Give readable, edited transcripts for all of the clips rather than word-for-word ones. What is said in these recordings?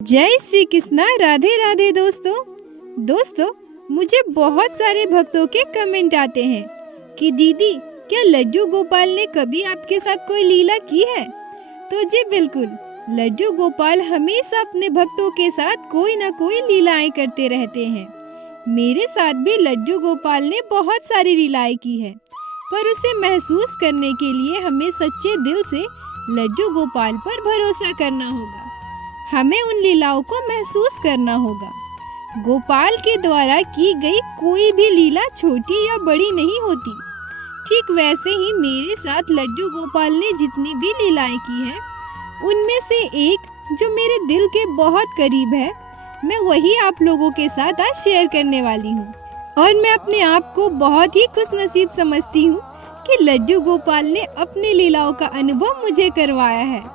जय श्री कृष्णा। राधे राधे दोस्तों, मुझे बहुत सारे भक्तों के कमेंट आते हैं कि दीदी क्या लड्डू गोपाल ने कभी आपके साथ कोई लीला की है। तो जी बिल्कुल, लड्डू गोपाल हमेशा अपने भक्तों के साथ कोई ना कोई लीलाएं करते रहते हैं। मेरे साथ भी लड्डू गोपाल ने बहुत सारी लीलाएं की है, पर उसे महसूस करने के लिए हमें सच्चे दिल से लड्डू गोपाल पर भरोसा करना होगा। हमें उन लीलाओं को महसूस करना होगा। गोपाल के द्वारा की गई कोई भी लीला छोटी या बड़ी नहीं होती। ठीक वैसे ही मेरे साथ लड्डू गोपाल ने जितनी भी लीलाएं की है, उनमें से एक जो मेरे दिल के बहुत करीब है, मैं वही आप लोगों के साथ आज शेयर करने वाली हूँ। और मैं अपने आप को बहुत ही खुशनसीब समझती हूँ कि लड्डू गोपाल ने अपनी लीलाओं का अनुभव मुझे करवाया है।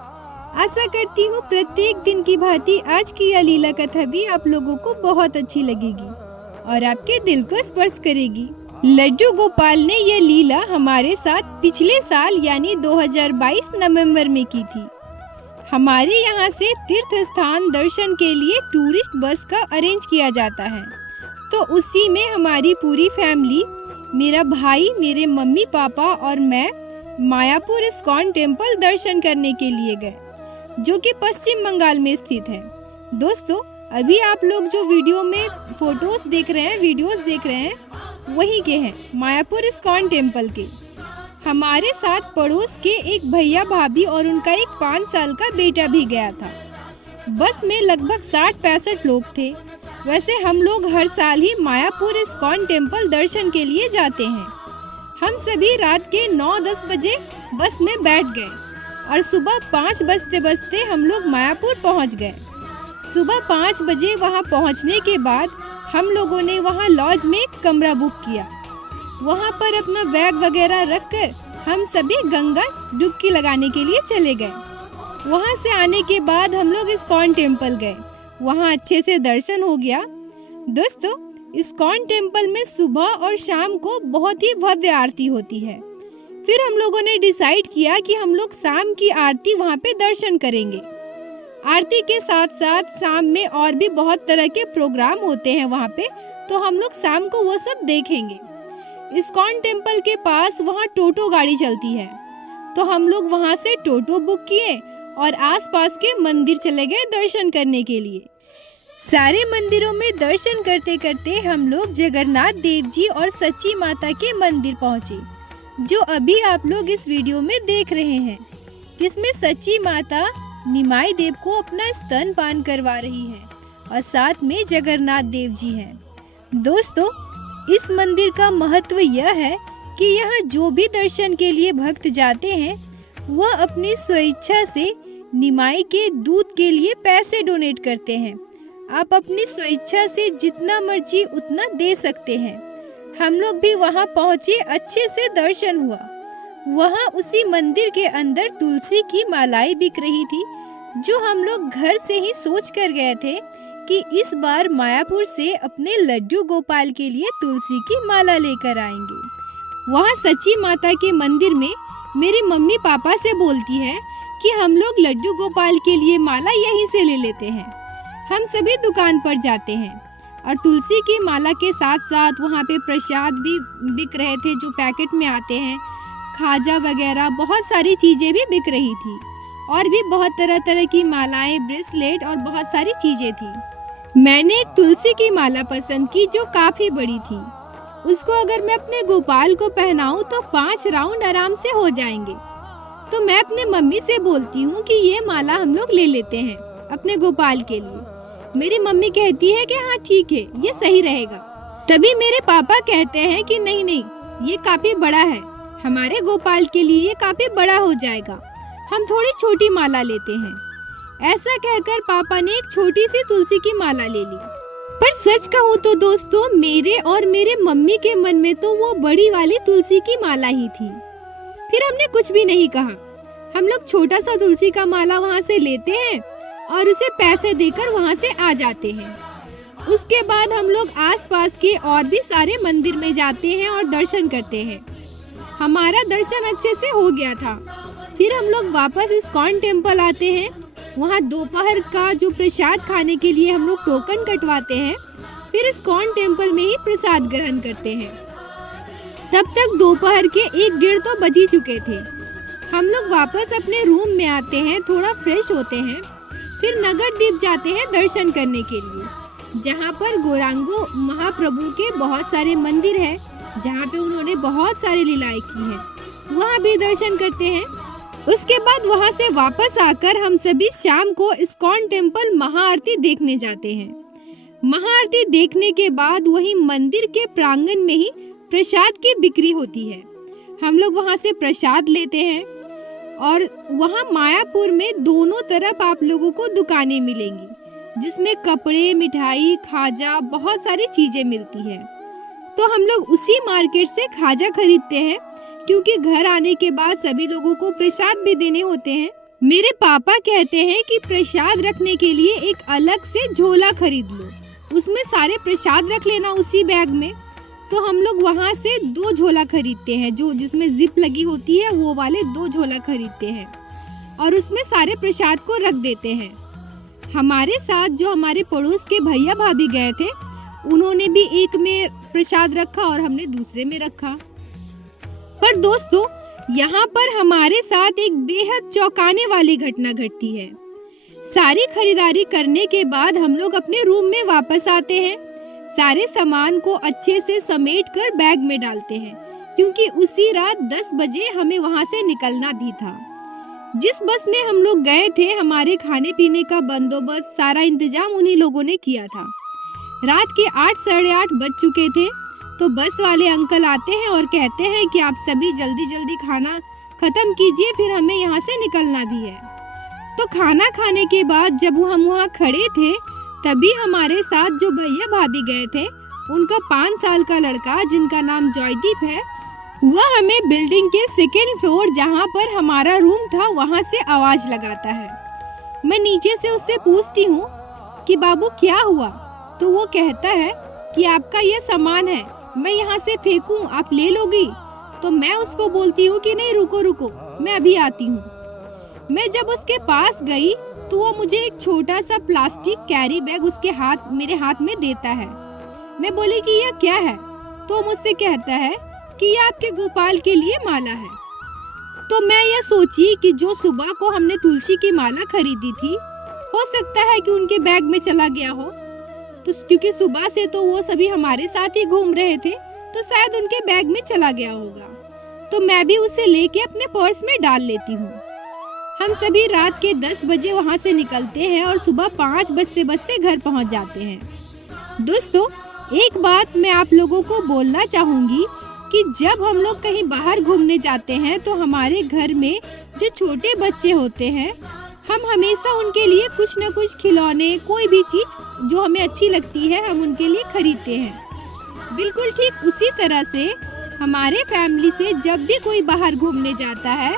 आशा करती हूँ प्रत्येक दिन की भांति आज की यह लीला कथा भी आप लोगों को बहुत अच्छी लगेगी और आपके दिल को स्पर्श करेगी। लड्डू गोपाल ने यह लीला हमारे साथ पिछले साल यानी 2022 नवंबर में की थी। हमारे यहाँ से तीर्थ स्थान दर्शन के लिए टूरिस्ट बस का अरेंज किया जाता है, तो उसी में हमारी पूरी फैमिली, मेरा भाई, मेरे मम्मी पापा और मैं मायापुर इस्कॉन टेम्पल दर्शन करने के लिए गए, जो कि पश्चिम बंगाल में स्थित है। दोस्तों, अभी आप लोग जो वीडियो में वीडियोस देख रहे हैं वही के हैं, मायापुर इस्कॉन टेम्पल के। हमारे साथ पड़ोस के एक भैया भाभी और उनका एक 5 साल का बेटा भी गया था। बस में लगभग 60-65 लोग थे। वैसे हम लोग हर साल ही मायापुर इस्कॉन टेम्पल दर्शन के लिए जाते हैं। हम सभी रात के 9-10 बजे बस में बैठ गए और सुबह 5 बजते हम लोग मायापुर पहुंच गए। सुबह 5 बजे वहां पहुंचने के बाद हम लोगों ने वहां लॉज में एक कमरा बुक किया। वहां पर अपना बैग वगैरह रखकर हम सभी गंगा डुबकी लगाने के लिए चले गए। वहां से आने के बाद हम लोग इस्कॉन टेम्पल गए। वहां अच्छे से दर्शन हो गया। दोस्तों, इस्कॉन टेम्पल में सुबह और शाम को बहुत ही भव्य आरती होती है। फिर हम लोगों ने डिसाइड किया कि हम लोग शाम की आरती वहाँ पे दर्शन करेंगे। आरती के साथ साथ शाम में और भी बहुत तरह के प्रोग्राम होते हैं वहाँ पे, तो हम लोग शाम को वो सब देखेंगे। इस्कॉन टेम्पल के पास वहाँ टोटो गाड़ी चलती है, तो हम लोग वहाँ से टोटो बुक किए और आसपास के मंदिर चले गए दर्शन करने के लिए। सारे मंदिरों में दर्शन करते करते हम लोग जगन्नाथ देव जी और सच्ची माता के मंदिर पहुँचे, जो अभी आप लोग इस वीडियो में देख रहे हैं, जिसमें सच्ची माता निमाई देव को अपना स्तनपान करवा रही है और साथ में जगन्नाथ देव जी हैं। दोस्तों, इस मंदिर का महत्व यह है कि यहाँ जो भी दर्शन के लिए भक्त जाते हैं, वह अपनी स्वेच्छा से निमाई के दूध के लिए पैसे डोनेट करते हैं। आप अपनी स्वेच्छा से जितना मर्जी उतना दे सकते हैं। हम लोग भी वहाँ पहुँचे, अच्छे से दर्शन हुआ। वहाँ उसी मंदिर के अंदर तुलसी की मालाएं बिक रही थी, जो हम लोग घर से ही सोच कर गए थे कि इस बार मायापुर से अपने लड्डू गोपाल के लिए तुलसी की माला लेकर आएंगे। वहाँ सच्ची माता के मंदिर में मेरी मम्मी पापा से बोलती है कि हम लोग लड्डू गोपाल के लिए माला यहीं से ले लेते हैं। हम सभी दुकान पर जाते हैं और तुलसी की माला के साथ साथ वहाँ पे प्रसाद भी बिक रहे थे, जो पैकेट में आते हैं, खाजा वगैरह बहुत सारी चीज़ें भी बिक रही थी और भी बहुत तरह की मालाएं, ब्रेसलेट और बहुत सारी चीज़ें थी। मैंने एक तुलसी की माला पसंद की, जो काफ़ी बड़ी थी। उसको अगर मैं अपने गोपाल को पहनाऊं तो 5 राउंड आराम से हो जाएंगे। तो मैं अपने मम्मी से बोलती हूँ कि ये माला हम लोग ले लेते हैं अपने गोपाल के लिए। मेरी मम्मी कहती है कि हाँ ठीक है, ये सही रहेगा। तभी मेरे पापा कहते हैं कि नहीं, ये काफी बड़ा है, हमारे गोपाल के लिए ये काफी बड़ा हो जाएगा, हम थोड़ी छोटी माला लेते हैं। ऐसा कहकर पापा ने एक छोटी सी तुलसी की माला ले ली। पर सच कहूँ तो दोस्तों, मेरे और मेरे मम्मी के मन में तो वो बड़ी वाली तुलसी की माला ही थी। फिर हमने कुछ भी नहीं कहा, हम लोग छोटा सा तुलसी का माला वहाँ से लेते हैं और उसे पैसे देकर वहाँ से आ जाते हैं। उसके बाद हम लोग आसपास के और भी सारे मंदिर में जाते हैं और दर्शन करते हैं। हमारा दर्शन अच्छे से हो गया था। फिर हम लोग वापस इस्कॉन टेम्पल आते हैं वहाँ दोपहर का जो प्रसाद खाने के लिए हम लोग टोकन कटवाते हैं, फिर इस्कॉन टेम्पल में ही प्रसाद ग्रहण करते हैं। तब तक दोपहर के 1-1:30 तो बज ही चुके थे। हम लोग वापस अपने रूम में आते हैं, थोड़ा फ्रेश होते हैं, फिर नगरद्वीप जाते हैं दर्शन करने के लिए, जहाँ पर गौरांगो महाप्रभु के बहुत सारे मंदिर हैं, जहाँ पे उन्होंने बहुत सारी लीलाएं की हैं। वहाँ भी दर्शन करते हैं। उसके बाद वहाँ से वापस आकर हम सभी शाम को इस्कॉन टेम्पल महाआरती देखने जाते हैं। महाआरती देखने के बाद वहीं मंदिर के प्रांगण में ही प्रसाद की बिक्री होती है। हम लोग वहाँ से प्रसाद लेते हैं और वहाँ मायापुर में दोनों तरफ आप लोगों को दुकानें मिलेंगी, जिसमें कपड़े, मिठाई, खाजा, बहुत सारी चीजें मिलती है। तो हम लोग उसी मार्केट से खाजा खरीदते हैं, क्योंकि घर आने के बाद सभी लोगों को प्रसाद भी देने होते हैं। मेरे पापा कहते हैं कि प्रसाद रखने के लिए एक अलग से झोला खरीद लो, उसमें सारे प्रसाद रख लेना उसी बैग में। तो हम लोग वहाँ से 2 झोला खरीदते हैं, जो जिसमें जिप लगी होती है, वो वाले 2 झोला खरीदते हैं और उसमें सारे प्रसाद को रख देते हैं। हमारे साथ जो हमारे पड़ोस के भैया भाभी गए थे, उन्होंने भी एक में प्रसाद रखा और हमने दूसरे में रखा। पर दोस्तों, यहाँ पर हमारे साथ एक बेहद चौंकाने वाली घटना घटती है। सारी खरीदारी करने के बाद हम लोग अपने रूम में वापस आते हैं, सारे सामान को अच्छे से समेट कर बैग में डालते हैं, क्योंकि उसी रात 10 बजे हमें वहाँ से निकलना भी था। जिस बस में हम लोग गए थे, हमारे खाने पीने का बंदोबस्त, सारा इंतजाम उन्हीं लोगों ने किया था। रात के 8 साढ़े 8 बज चुके थे, तो बस वाले अंकल आते हैं और कहते हैं कि आप सभी जल्दी जल्दी खाना खत्म कीजिए, फिर हमें यहाँ से निकलना भी है। तो खाना खाने के बाद जब हम वहाँ खड़े थे, तभी हमारे साथ जो भैया भाभी गए थे, उनका 5 साल का लड़का, जिनका नाम जॉयदीप है, वह हमें बिल्डिंग के 2nd फ्लोर जहाँ पर हमारा रूम था, वहाँ से आवाज लगाता है। मैं नीचे से उससे पूछती हूँ कि बाबू क्या हुआ? तो वो कहता है कि आपका ये सामान है, मैं यहाँ से फेंकूं, आप ले लोगी? तो मैं उसको बोलती हूँ कि नहीं, रुको रुको, मैं अभी आती हूँ। मैं जब उसके पास गई तो वो मुझे एक छोटा सा प्लास्टिक कैरी बैग मेरे हाथ में देता है। मैं बोली कि यह क्या है? तो मुझसे कहता है कि यह आपके गोपाल के लिए माला है। तो मैं यह सोची कि जो सुबह को हमने तुलसी की माला खरीदी थी, हो सकता है कि उनके बैग में चला गया हो। तो क्योंकि सुबह से तो वो सभी हमारे साथ ही घूम रहे थे, तो शायद उनके बैग में चला गया होगा। तो मैं भी उसे लेके अपने पर्स में डाल लेती हूँ। हम सभी रात के 10 बजे वहाँ से निकलते हैं और सुबह 5 बजते बजते घर पहुँच जाते हैं। दोस्तों, एक बात मैं आप लोगों को बोलना चाहूँगी कि जब हम लोग कहीं बाहर घूमने जाते हैं, तो हमारे घर में जो छोटे बच्चे होते हैं, हम हमेशा उनके लिए कुछ न कुछ खिलौने, कोई भी चीज़ जो हमें अच्छी लगती है, हम उनके लिए खरीदते हैं। बिल्कुल ठीक उसी तरह से हमारे फैमिली से जब भी कोई बाहर घूमने जाता है,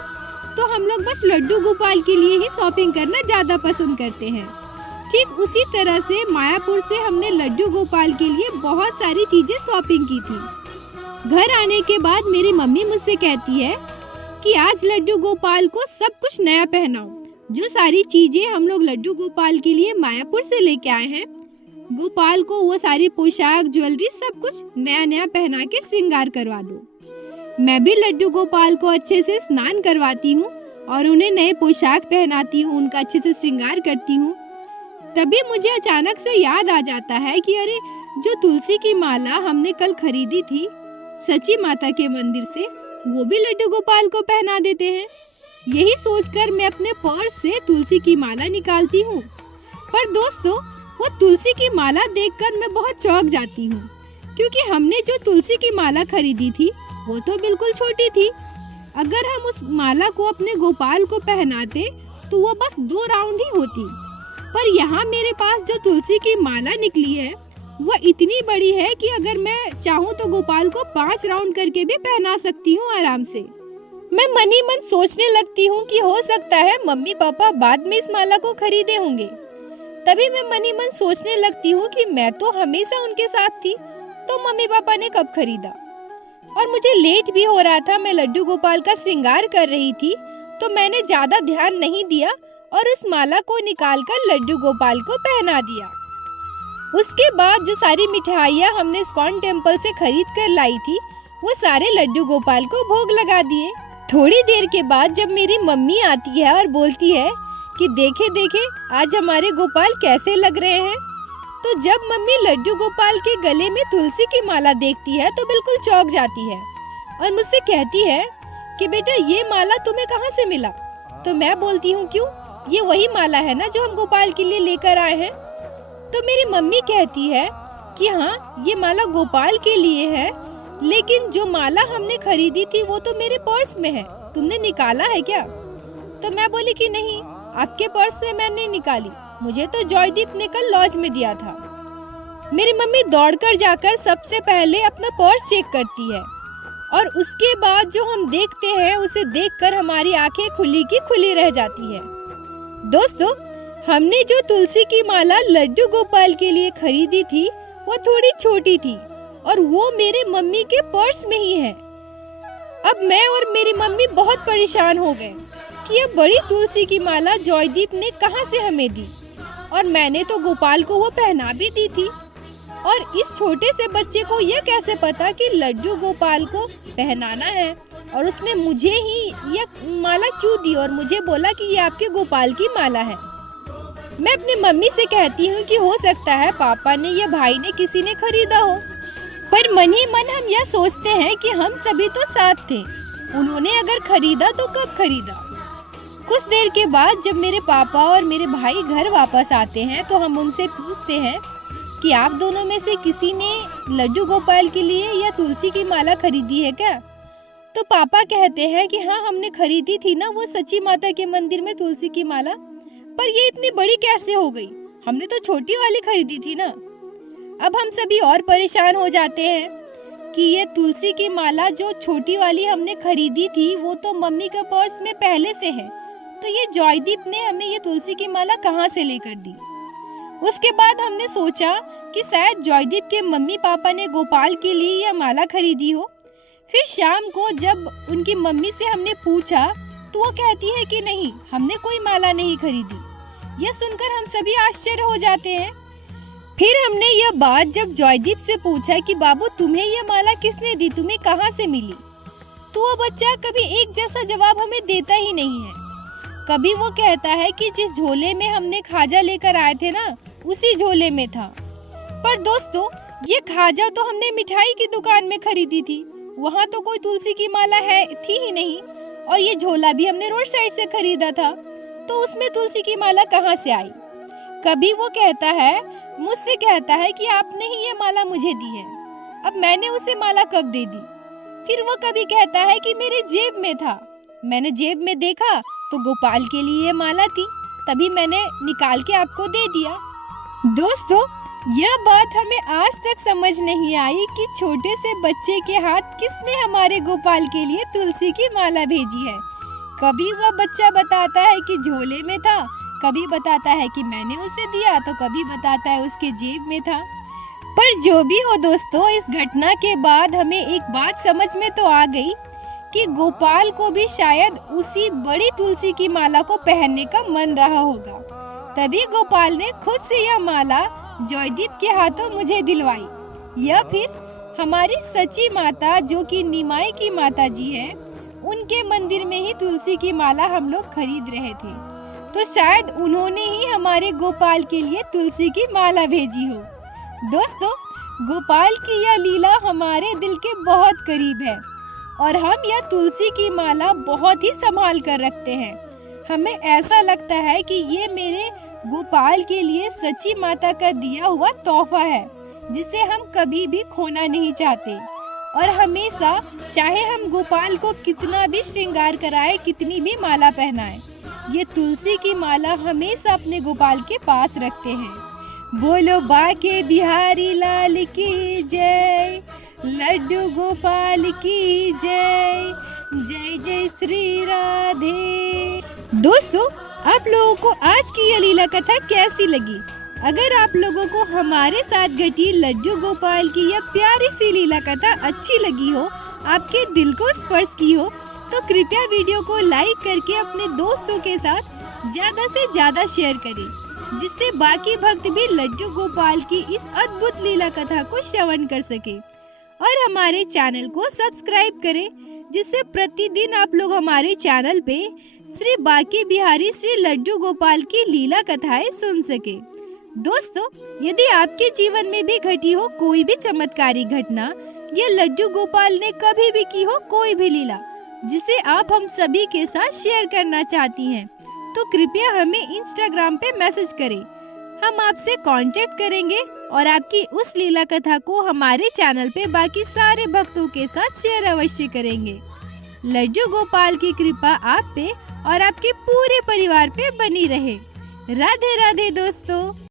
तो हम लोग बस लड्डू गोपाल के लिए ही शॉपिंग करना ज़्यादा पसंद करते हैं। ठीक उसी तरह से मायापुर से हमने लड्डू गोपाल के लिए बहुत सारी चीज़ें शॉपिंग की थी। घर आने के बाद मेरी मम्मी मुझसे कहती है कि आज लड्डू गोपाल को सब कुछ नया पहनाओ। जो सारी चीजें हम लोग लड्डू गोपाल के लिए मायापुर से लेके आए हैं, गोपाल को वो सारी पोशाक, ज्वेलरी, सब कुछ नया नया पहना के श्रृंगार करवा दो। मैं भी लड्डू गोपाल को अच्छे से स्नान करवाती हूँ और उन्हें नए पोशाक पहनाती हूँ, उनका अच्छे से श्रृंगार करती हूँ। तभी मुझे अचानक से याद आ जाता है कि अरे, जो तुलसी की माला हमने कल खरीदी थी सची माता के मंदिर से, वो भी लड्डू गोपाल को पहना देते हैं। यही सोचकर मैं अपने पर्स से तुलसी की माला निकालती हूँ। पर दोस्तों, वो तुलसी की माला देखकर मैं बहुत चौंक जाती हूँ, क्योंकि हमने जो तुलसी की माला खरीदी थी वो तो बिल्कुल छोटी थी। अगर हम उस माला को अपने गोपाल को पहनाते तो वो बस 2 राउंड ही होती, पर यहाँ मेरे पास जो तुलसी की माला निकली है वो इतनी बड़ी है कि अगर मैं चाहूँ तो गोपाल को 5 राउंड करके भी पहना सकती हूँ आराम से। मैं मन ही मन सोचने लगती हूँ कि हो सकता है मम्मी पापा बाद में इस माला को खरीदे होंगे। तभी मैं मन ही मन सोचने लगती हूँ कि मैं तो हमेशा उनके साथ थी, तो मम्मी पापा ने कब खरीदा। और मुझे लेट भी हो रहा था, मैं लड्डू गोपाल का श्रृंगार कर रही थी, तो मैंने ज्यादा ध्यान नहीं दिया और उस माला को निकालकर लड्डू गोपाल को पहना दिया। उसके बाद जो सारी मिठाइयाँ हमने इस्कॉन टेम्पल से खरीद कर लाई थी, वो सारे लड्डू गोपाल को भोग लगा दिए। थोड़ी देर के बाद जब मेरी मम्मी आती है और बोलती है कि देखे देखे आज हमारे गोपाल कैसे लग रहे हैं, तो जब मम्मी लड्डू गोपाल के गले में तुलसी की माला देखती है तो बिल्कुल चौंक जाती है और मुझसे कहती है कि बेटा ये माला तुम्हें कहाँ से मिला। तो मैं बोलती हूँ क्यों, ये वही माला है ना जो हम गोपाल के लिए लेकर आए हैं। तो मेरी मम्मी कहती है कि हाँ ये माला गोपाल के लिए है, लेकिन जो माला हमने खरीदी थी वो तो मेरे पर्स में है, तुमने निकाला है क्या। तो मैं बोली कि नहीं, आपके पर्स से मैंने निकाली, मुझे तो जॉयदीप ने कल लॉज में दिया था। मेरी मम्मी दौड़कर जाकर सबसे पहले अपना पर्स चेक करती है और उसके बाद जो हम देखते हैं उसे देखकर हमारी आंखें खुली की खुली रह जाती है। दोस्तों, हमने जो तुलसी की माला लड्डू गोपाल के लिए खरीदी थी वो थोड़ी छोटी थी और वो मेरे मम्मी के पर्स में ही है। अब मैं और मेरी मम्मी बहुत परेशान हो गए कि ये बड़ी तुलसी की माला जॉयदीप ने कहाँ से हमें दी, और मैंने तो गोपाल को वो पहना भी दी थी, और इस छोटे से बच्चे को ये कैसे पता कि लड्डू गोपाल को पहनाना है, और उसने मुझे ही ये माला क्यों दी और मुझे बोला कि ये आपके गोपाल की माला है। मैं अपनी मम्मी से कहती हूँ कि हो सकता है पापा ने या भाई ने किसी ने खरीदा हो, पर मन ही मन हम यह सोचते हैं कि हम सभी तो साथ थे, उन्होंने अगर खरीदा तो कब खरीदा। कुछ देर के बाद जब मेरे पापा और मेरे भाई घर वापस आते हैं तो हम उनसे पूछते हैं कि आप दोनों में से किसी ने लड्डू गोपाल के लिए या तुलसी की माला खरीदी है क्या। तो पापा कहते हैं कि हाँ हमने खरीदी थी ना वो सची माता के मंदिर में तुलसी की माला, पर ये इतनी बड़ी कैसे हो गई, हमने तो छोटी वाली खरीदी थी ना। अब हम सभी और परेशान हो जाते हैं कि ये तुलसी की माला जो छोटी वाली हमने खरीदी थी वो तो मम्मी के पर्स में पहले से है, तो ये जॉयदीप ने हमें ये तुलसी की माला कहाँ से लेकर दी। उसके बाद हमने सोचा कि शायद जॉयदीप के मम्मी पापा ने गोपाल के लिए यह माला खरीदी हो। फिर शाम को जब उनकी मम्मी से हमने पूछा तो वो कहती है कि नहीं, हमने कोई माला नहीं खरीदी। यह सुनकर हम सभी आश्चर्य हो जाते हैं। फिर हमने यह बात जब जॉयदीप से पूछा कि बाबू तुम्हें यह माला किसने दी, तुम्हें कहाँ से मिली, तो वो बच्चा कभी एक जैसा जवाब हमें देता ही नहीं है। कभी वो कहता है कि जिस झोले में हमने खाजा लेकर आए थे ना उसी झोले में था, पर दोस्तों ये खाजा तो हमने मिठाई की दुकान में खरीदी थी, वहाँ तो कोई तुलसी की माला है थी ही नहीं, और ये झोला भी हमने रोड साइड से खरीदा था, तो उसमें तुलसी की माला कहाँ से आई। कभी वो कहता है, मुझसे कहता है कि आपने ही ये माला मुझे दी है, अब मैंने उसे माला कब दे दी। फिर वो कभी कहता है कि मेरे जेब में था, मैंने जेब में देखा तो गोपाल के लिए ये माला थी, तभी मैंने निकाल के आपको दे दिया। दोस्तों, यह बात हमें आज तक समझ नहीं आई कि छोटे से बच्चे के हाथ किसने हमारे गोपाल के लिए तुलसी की माला भेजी है। कभी वह बच्चा बताता है कि झोले में था, कभी बताता है कि मैंने उसे दिया, तो कभी बताता है उसके जेब में था। पर जो भी हो दोस्तों, इस घटना के बाद हमें एक बात समझ में तो आ गई कि गोपाल को भी शायद उसी बड़ी तुलसी की माला को पहनने का मन रहा होगा, तभी गोपाल ने खुद से यह माला जॉयदीप के हाथों मुझे दिलवाई, या फिर हमारी सची माता जो कि निमाई की माता जी है, उनके मंदिर में ही तुलसी की माला हम लोग खरीद रहे थे, तो शायद उन्होंने ही हमारे गोपाल के लिए तुलसी की माला भेजी हो। दोस्तों, गोपाल की यह लीला हमारे दिल के बहुत करीब है और हम यह तुलसी की माला बहुत ही संभाल कर रखते हैं। हमें ऐसा लगता है कि ये मेरे गोपाल के लिए सच्ची माता का दिया हुआ तोहफा है, जिसे हम कभी भी खोना नहीं चाहते, और हमेशा चाहे हम गोपाल को कितना भी श्रृंगार कराए, कितनी भी माला पहनाए, ये तुलसी की माला हमेशा अपने गोपाल के पास रखते हैं। बोलो बाके बिहारी लाल की जय, लड्डू गोपाल की जय, जय जय श्री राधे। दोस्तों, आप लोगों को आज की यह लीला कथा कैसी लगी? अगर आप लोगों को हमारे साथ घटी लड्डू गोपाल की यह प्यारी सी लीला कथा अच्छी लगी हो, आपके दिल को स्पर्श की हो, तो कृपया वीडियो को लाइक करके अपने दोस्तों के साथ ज्यादा से ज्यादा शेयर करें, जिससे बाकी भक्त भी लड्डू गोपाल की इस अद्भुत लीला कथा को श्रवण कर सके। और हमारे चैनल को सब्सक्राइब करें, जिससे प्रतिदिन आप लोग हमारे चैनल पे श्री बांके बिहारी श्री लड्डू गोपाल की लीला कथाएं सुन सके। दोस्तों, यदि आपके जीवन में भी घटी हो कोई भी चमत्कारी घटना या लड्डू गोपाल ने कभी भी की हो कोई भी लीला जिसे आप हम सभी के साथ शेयर करना चाहती हैं, तो कृपया हमें इंस्टाग्राम पे मैसेज करें। हम आपसे कांटेक्ट करेंगे और आपकी उस लीला कथा को हमारे चैनल पे बाकी सारे भक्तों के साथ शेयर अवश्य करेंगे। लड्डू गोपाल की कृपा आप पे और आपके पूरे परिवार पे बनी रहे। राधे राधे दोस्तों।